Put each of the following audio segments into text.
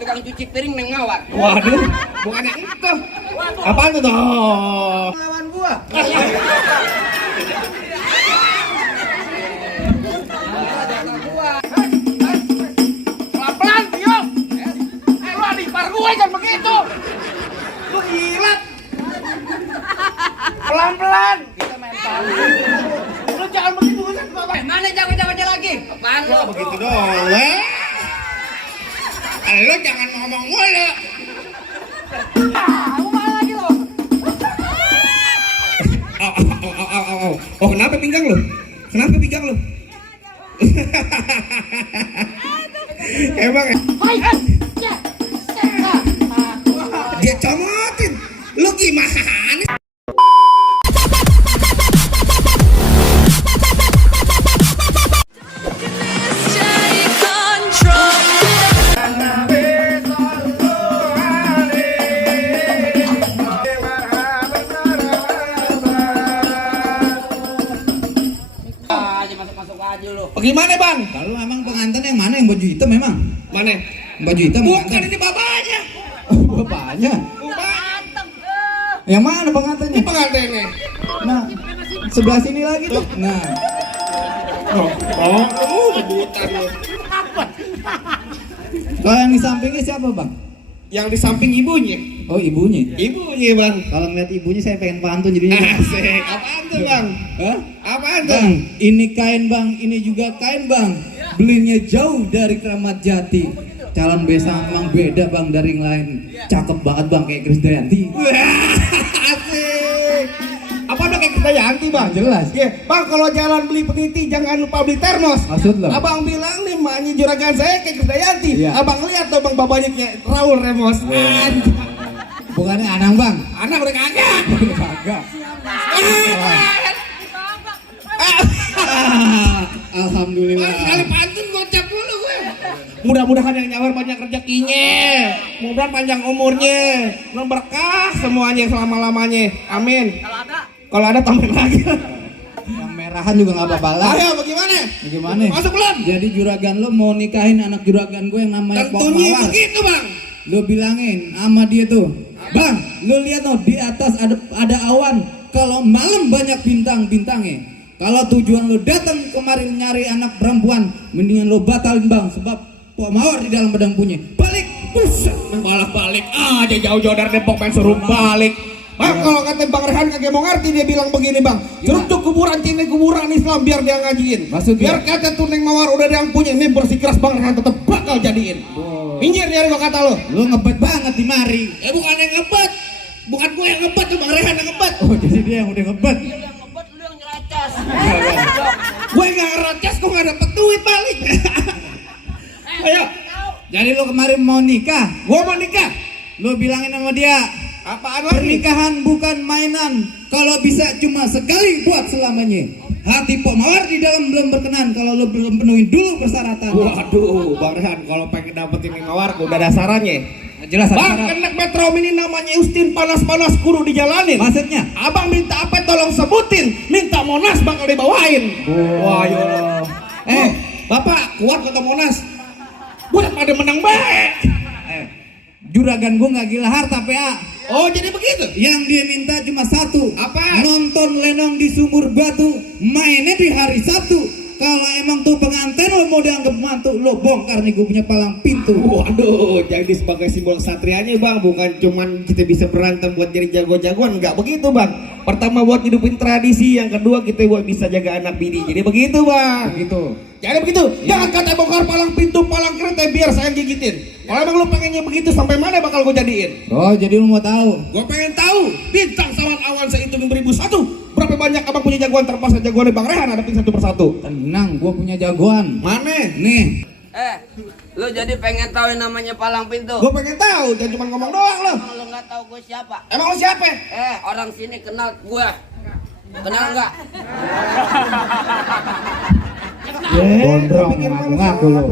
tukang cuci piring Neng Mawar. Waduh, bukannya itu. Apaan tuh? Lawan gua. Pelan-pelan, Tio. Lu adipar gue kan begitu. Lu gila. Pelan-pelan. Kita mental. Lu jangan begitu kan, Bapak. Mana jago-jagonya lagi? Apaan lu? Begitu dong, Lu jangan ngomong mulu. Lu mana lagi lo? Oh, kenapa pinggang lu? Kenapa pinggang lu? Emang dia comotin. Lu gimana? Bagaimana bang? Kalau emang pengantin yang mana yang baju hitam memang? Mana? Baju hitam Bukan pengantin. ini bapaknya. Oh, bapaknya. Yang mana pengantinnya? Ini pengantinnya. Nah, sebelah sini lagi tuh. Nah, Rebutan lu. kalau yang di sampingnya siapa bang? Yang di samping ibunya. Oh ibunya. Ibunya bang. Kalau ngeliat ibunya saya pengen pantun jadinya. Asik. Apaan tuh bang? Hah? Apaan tuh? Bang, ini kain bang, ini juga kain bang. Belinya jauh dari Kramat Jati. Calon besan emang beda bang dari yang lain. Cakep banget bang kayak Krisdayanti. Asik. Apa udah kayak kita Yanti bang? Jelas. Ya, bang kalau jalan beli peniti jangan lupa beli termos. Maksud lo? Abang bilang nih maknya juragan saya kayak kita Yanti. Iya. Abang lihat tuh bang babanya kayak Raul Remos. Anjir. Bukannya Anang bang? Anak udah kagak. Kagak. Alhamdulillah. Sekali pantun gocap dulu gue. Mudah-mudahan yang nyawar banyak rezekinya. Mudah-mudahan panjang umurnya. Mudah berkah semuanya selama-lamanya. Amin. Kalau ada tambahin lagi. Yang merahan juga nggak apa-apa lah. Ayo bagaimana? Bagaimana? Masuk belum? Jadi juragan lo mau nikahin anak juragan gue yang namanya Pok Tentunya Mawar. begitu bang. Lo bilangin sama dia tuh, bang, lo lihat no di atas ada awan. Kalau malam banyak bintang-bintangnya. Kalau tujuan lo datang kemarin nyari anak perempuan, mendingan lo batalin bang, sebab Pok Mawar di dalam bedang punya. Balik, buset, Balik aja jauh-jauh dari Depok main suruh balik. Bang, kalau kata Bang Rehan kagak mau ngerti, dia bilang begini bang, ceruk kuburan Cina kuburan Islam biar dia ngajiin. Maksudnya? Biar kata tuh Neng Mawar udah ada yang punya, ini bersikeras Bang Rehan tetap bakal jadiin. Minggir dari gua kata lo. lo ngebet banget di mari. Bukan yang ngebet, bukan gue yang ngebet, tuh Bang Rehan yang ngebet. Oh jadi dia yang udah ngebet. Lu yang ngebet, lu yang nyeracas. Gue nggak ngerocas, gue nggak dapet duit balik. Ayo, Jadi lo kemarin mau nikah, gue mau nikah. lo bilangin sama dia, Apaan lagi? pernikahan bukan mainan. Kalau bisa cuma sekali buat selamanya. Hati Pok Mawar di dalam belum berkenan kalau lo belum penuhin dulu persyaratan. Waduh, Bang Rehan, kalau pengen dapetin Neng Mawar, udah ada sarannya. Jelas ada Bang, syarat. kenek Metro Mini namanya Ustin, panas-panas kudu dijalanin. Maksudnya? Abang minta apa tolong sebutin. Minta Monas bakal dibawain. Wah, yolo. Bapak kuat kata Monas. Buat pada menang baik. Juragan gue nggak gila harta PA. Oh, jadi begitu? Yang dia minta cuma satu. Apa? Nonton lenong di sumur batu. Mainnya di hari Sabtu. Kalau emang tuh pengantin lo mau dianggap mantu, lo bongkar nih gue punya palang pintu. Waduh, jadi sebagai simbol satrianya bang, bukan cuman kita bisa berantem buat jadi jago-jagoan, nggak begitu bang. Pertama buat hidupin tradisi, yang kedua kita buat bisa jaga anak bini. Jadi begitu bang. Begitu. Jadi begitu. Jangan kata bongkar palang pintu, palang kereta biar saya gigitin. Kalau emang lu pengennya begitu, sampai mana bakal gue jadiin? Oh jadi lo mau tahu? Gue pengen tahu bintang sawan awan saya itu 1001. Berapa banyak abang punya jagoan terpaksa jagoan Bang Rehan hadapin satu persatu. Tenang, gue punya jagoan. Mana? Nih. Lu jadi pengen tahu yang namanya palang pintu? Gue pengen tahu, jangan cuma ngomong doang lo. Emang lu nggak tahu gue siapa? Emang lu siapa? Orang sini kenal gue. Kenal nggak? Gondrong yang ngaku lo.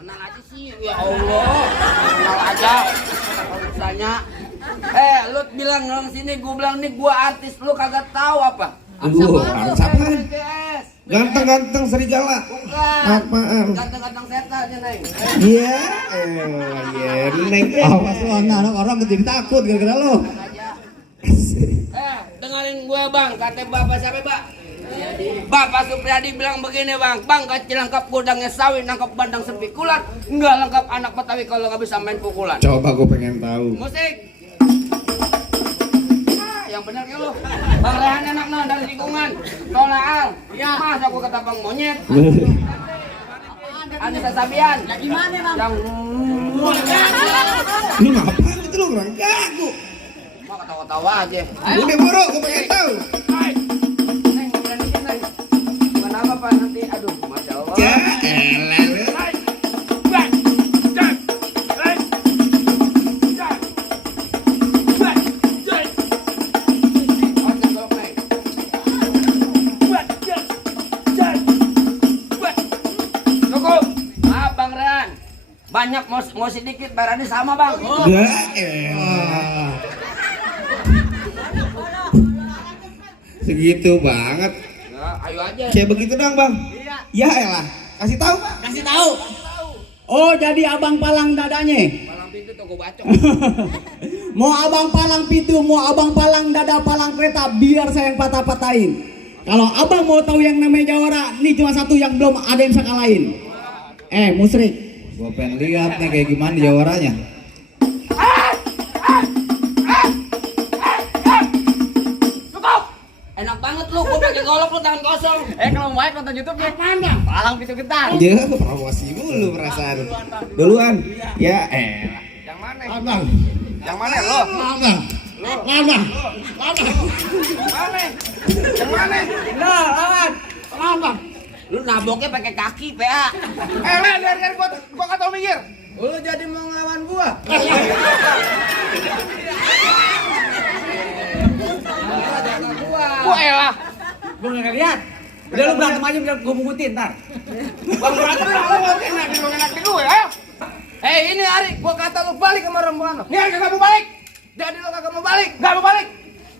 Kenal aja sih, ya Allah. Kenal aja. Apa usahanya? Lu bilang orang sini, gue bilang nih gue artis, lu kagak tahu apa? Artis apaan? BTS. Ganteng-ganteng serigala. Bukan. Apaan? Ganteng-ganteng setan aja, Neng. Iya, Neng. Awas lu anak orang jadi takut gara-gara lu. Dengerin gue bang, kata bapak siapa pak? Bapak Supriyadi bilang begini bang, kecil lengkap gudangnya sawi, nangkap bandang sepi kulat, nggak lengkap anak Betawi kalau nggak bisa main pukulan. Coba gue pengen tahu. Musik. Yang benar ya lu. Bang Rehan enak nah dari lingkungan. Tolaal. Iya. Masa gua kata bang monyet. Anissa Sabian. Lagi mana bang? Yang Ini ngapain itu lu orang jago? mau ketawa-ketawa aja. Udah buru, gue pengen tahu. Neng, berani neng. Bukan apa pak nanti. Aduh, masya Allah. Ya elah lu. Banyak mau sedikit barangnya sama bang. Ya elah. Segitu banget. Ya, ayo aja. Kayak begitu dong bang. Iya. Ya elah. Kasih tahu pak. Kasih tahu. Oh, jadi abang palang dadanya. Palang pintu toko bacok. Mau abang palang pintu, mau abang palang dada, palang kereta, biar saya yang patah-patahin. Kalau abang mau tahu yang namanya jawara, ini cuma satu yang belum ada yang bisa kalahin. Musrik, gua pengen lihat nih kayak gimana jawaranya. Cukup. Enak banget lu, gua pakai golok lu tangan kosong. Kalau mau nonton YouTube ya. Palang pintu getah. Ya promosi dulu perasaan. Duluan. Ya elah. Yang mana? Abang. Yang mana lo? Abang. Abang. Mana? Yang mana? Nah, lawan. Abang. Lu naboknya pakai kaki, PA. Lihat gua kata mikir. Lu jadi mau ngelawan gua? Gua elah. Gua nggak lihat. Udah lu berantem aja, biar gua bungutin ntar. Bang berantem lah lu enak di gue ya. Ini Ari, gua kata lu balik sama rombongan lo. Nih kagak mau balik. Jadi lu kagak mau balik. Enggak mau balik.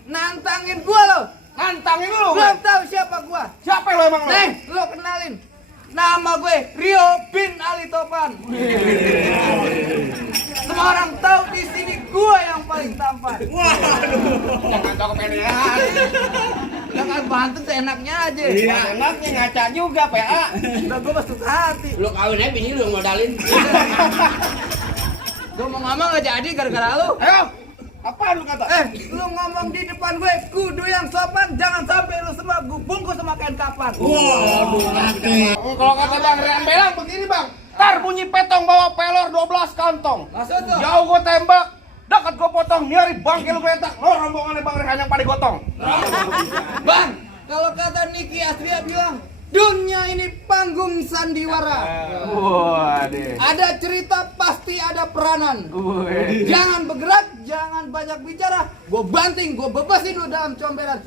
Nantangin gua lo. Nantangin lu. Belum tahu siapa gua. Siapa lu emang lu? Neng, lu kenalin. Nama gue Rio bin Ali Topan. Semua orang tahu di sini gua yang paling tampan. Jangan tahu kepedean. Jangan bantu seenaknya aja. Iya, enaknya ngaca juga, PA. Udah gua masuk hati. Lu kawin aja bini lu yang modalin. Gua mau ngomong gak jadi gara-gara lu. Ayo. Apaan lu kata? Lu ngomong di depan gue kudu yang sopan, jangan sampai lu semua gue bungkus sama kain kapan. Waduh, nanti. Kalau kata Bang Rian Belang begini, Bang. Tar bunyi petong bawa pelor 12 kantong. Maksudnya? Jauh gua tembak, dekat gua potong, nyari bangke lu betak. Lo rombongannya Bang Rian yang pada gotong. Bang, kalau kata Niki Astria bilang, dunia ini panggung sandiwara. Waduh. Ada cerita pasti ada peranan. Jangan bergerak, jangan banyak bicara. Gue banting, gue bebasin lu dalam comberan.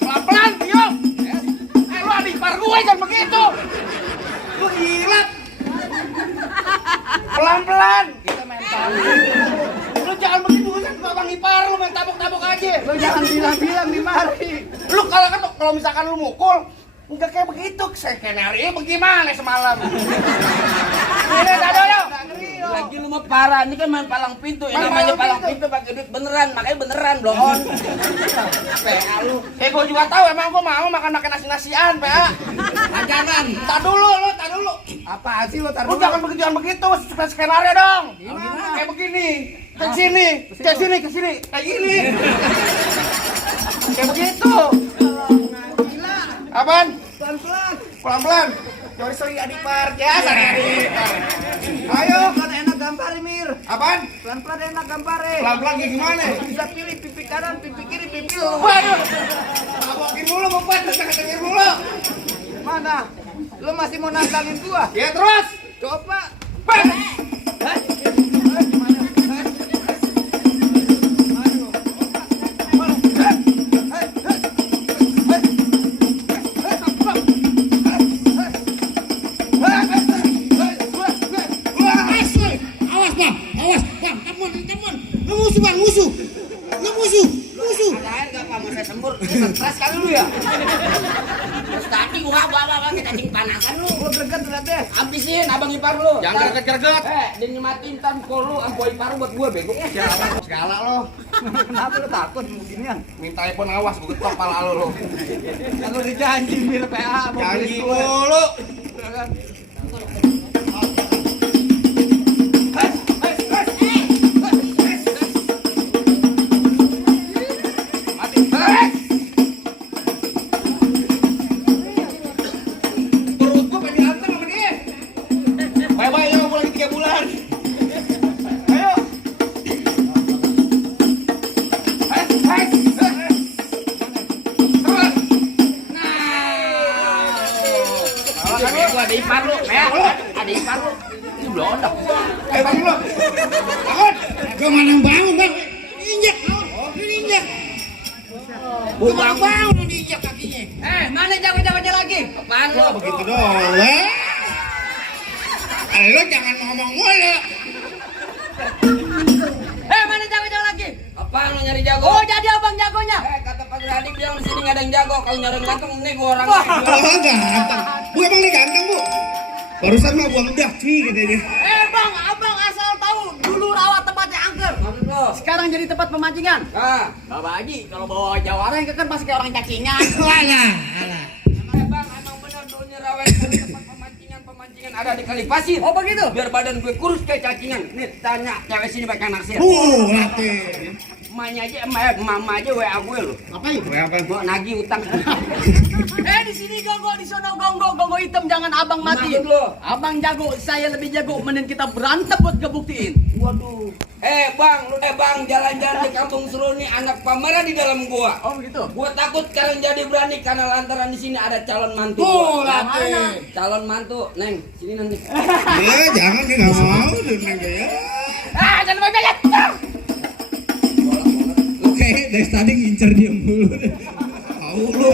Pelan-pelan, Tio. Lu adik par gue jangan begitu. Lu gila. Pelan-pelan. Kita main tabuk. Lu jangan begitu, kan Bang Ipar lu main tabuk-tabuk aja. Lu jangan bilang-bilang di mari. Lu kalau misalkan lu mukul enggak kayak begitu, skenario bagaimana semalam? Ini dado lo. Lagi lu mah parah, ini kan main palang pintu. Yang Main namanya palang palang pintu pakai duit beneran, makanya beneran blon. PA lu. Gua juga tahu emang gua mau makan nasi-nasian, PA. Jangan. Tak dulu. Apa sih lu Lu jangan begitu, skenario dong. Gimana? Kayak begini. Ke sini. Kayak gini. Kayak gini. Kayak begitu. Gila. Apaan? Pelan-pelan. Pelan-pelan. Sorry Adipar, ya Adipar. Ayo, kan enak gambarin Mir. Apaan? Pelan-pelan enak gambarin. Pelan-pelan kayak gimana? Bisa pilih pipi kanan, pipi kiri, pipi lu. Waduh. Tabokin dulu, Bapak. Dengar dulu. Mana? Lu masih mau nantangin gua? Ya terus. Coba. Bang. awas, bang, temen. Lu musuh bang, musuh. Ada air gak Pak? Mau saya sembur? Stres kali lu ya? Terus tadi gua bawa kita cing panasan lu. Lu greget liat deh. Habisin abang ipar lu. Jangan greget. Dia nyematin ntar pukul lu ampo ipar buat gua bego. Segala lo. Kenapa lu takut beginian? Minta telepon awas, gue ketok pala lo. Kalau dijanji mir PA mau Janji beli kue. mulu. Perut gue pengen dihantam sama dia. Bye-bye ya, gue lagi 3 bulan. Ayo. Ada ipar lu, ada ipar lu. Ini blondak. Bangun lo. Bangun. Gue mana bangun bang? Injek. Injek. Bangun. Lu diinjek kakinya. Mana jago-jagonya lagi? Apaan lu? Begitu doang. Lo jangan ngomong mulu. Mana jago-jago lagi? Apaan lu nyari jago? Oh, jadi abang jagonya. Kata Pak Gradi bilang di sini nggak ada yang jago. Kalau nyari yang ganteng nih gua orangnya. Oh, ganteng. Bu emang nih ganteng, Bu. Barusan mah gua udah gitu dia. Bang, abang asal tahu dulu rawa tempatnya angker. Maksud lu? Sekarang jadi tempat pemancingan. Bapak Haji, kalau bawa jawara kan pasti kayak orang cacingan. Alah. Bang, emang bener dulunya rawa tempat pemancingan ada di kali pasir. Oh begitu? Biar badan gue kurus kayak cacingan. Nih tanya cewek sini pakai naksir. Latih. Emaknya aja, mama aja WA gue loh. Ngapain? Apa? Mau nagih utang. Di sini gongo, di sono gongo hitam, jangan abang mati. Maksud lu? Abang jago, saya lebih jago. Mending kita berantem buat ngebuktiin. Waduh. Bang, jalan-jalan di kampung seru nih anak pameran di dalam gua. Oh begitu? Gua takut kalian jadi berani karena lantaran di sini ada calon mantu. Latih. Calon mantu, Neng, sini nanti. Ya, jangan dia nggak mau dengan ya. Jangan banyak. Oke, dari tadi ngincer dia mulu. Tahu lu.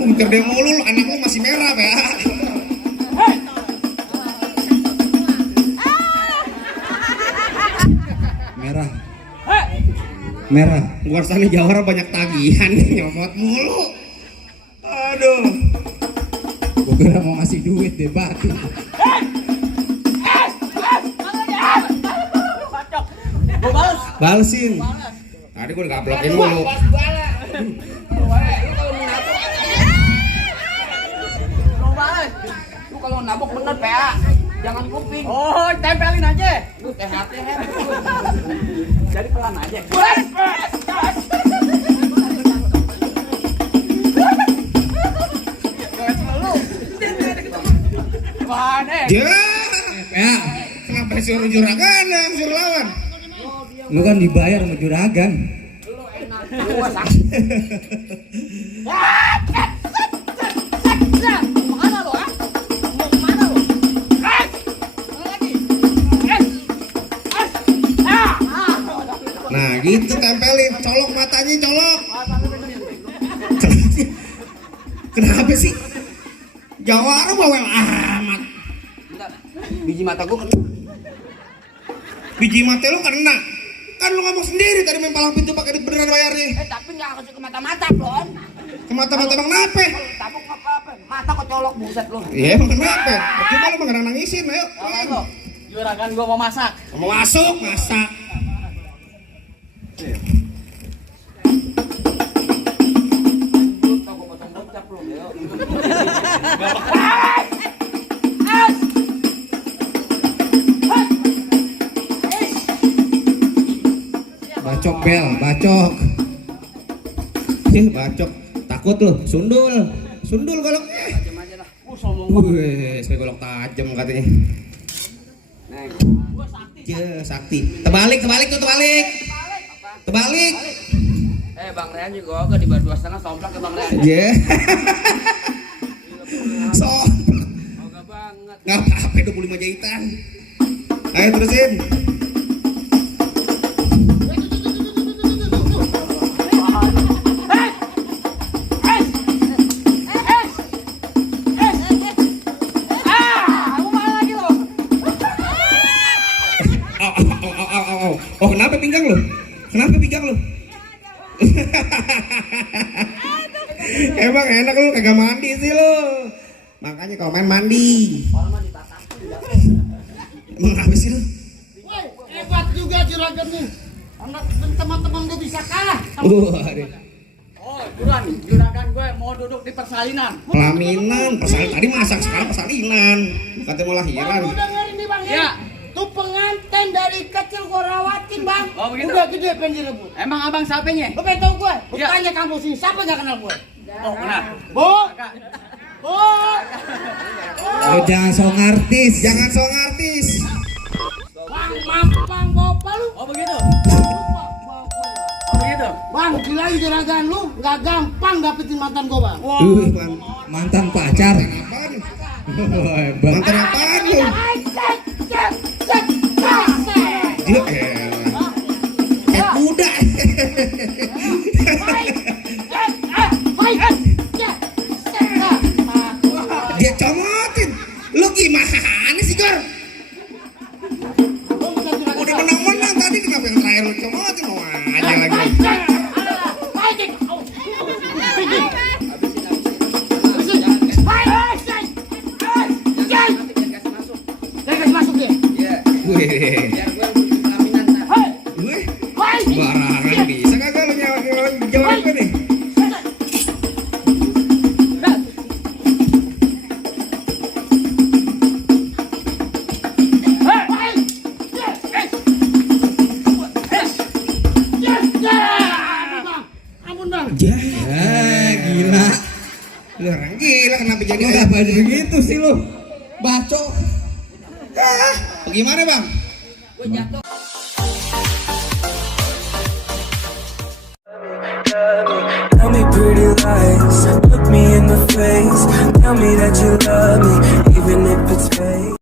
Mikir dia mulu, lu, anak lu masih merah, Pak. Merah. Luar sana Jawara banyak tagihan nih, nyomot mulu. Aduh. Gue kira mau ngasih duit deh batu. Gue balas. Balesin. Tadi gua digablokin mulu. Lu kalau nabok bener PA, jangan kuping. Oh, tempelin aja. Lu THT. Jadi pelan aja. Mana? Ya. Ya, Kenapa suruh juragan yang suruh lawan? lu kan dibayar sama juragan. Lu enak. Gua sakit. Mana lo, ah? Mau kemana lo? Mana lagi? Nah, gitu tempelin, colok matanya, colok. Kenapa sih? Jawara bawel amat. Bentar. Biji mata gua kena. Biji mata lu kena. Kan lu ngomong sendiri tadi main palang pintu pakai duit beneran bayarnya. Tapi nggak kasih ke mata-mata, Blon. Ke mata-mata bang nape? Tabuk apa-apa. Mata kok colok buset lu. Iya emang kenapa? Bagaimana lu mah nangisin, ayo. Lo, juragan gua mau masak. Mau masuk, masak. Bacok bel, bacok. Bacok. Takut lu, sundul. Sundul goloknya. Jam aja lah. Sombong. Wih, saya golok tajam katanya. Neng. Ya, sakti. Terbalik tuh, terbalik. Terbalik. Bang Rehan juga oke di bar 2,5 somplak ke Bang Rehan. Ya. So. Oke banget. Nggak apa-apa 25 jahitan. Ayo terusin. Mau mana lagi lo? pinggang lo? Kenapa pinggang lo? Emang enak lu kagak mandi sih lo. Makanya kalau main mandi. Emang apa sih lu? Woi, hebat juga juragan nih. Anak teman-teman gue bisa kalah. Aduh. Oh, juragan gue mau duduk di persalinan. Pelaminan, tadi masak sekarang persalinan. Katanya mau Bang, lahiran. lu dengerin nih bang Ya. Tuh pengantin dari kecil gue rawatin bang. Oh, begitu? Udah gede pengen direbut. Emang abang siapanya? Lu pengen tau gue? Lu Ya. tanya kamu sini, siapa gak kenal gue? Oh, benar. Bu? Bu? Oh, jangan sok artis. Jangan sok artis. Bang, mampang bawa lu. Oh, begitu. Lupa bawa gue. Oh, begitu. Bang, gila juragan lu gak gampang dapetin mantan gue bang. Mantan pacar. Apaan? Oh, hebat. Mantan apaan lu? Dia elah. Kuda. Dia comotin. Lu gimana sih, Gor? Udah menang-menang tadi kenapa yang terakhir lu comotin? Mau aja lagi. Wih. Wih. Barangan bisa kagak lu jawab gue nih? Ya, Gila. lu orang gila kenapa jadi Kok ayam? baju begitu sih lu? Baco. Gimana bang? Tell me pretty lies, look me in the face. Tell me that you love me, even if it's fake.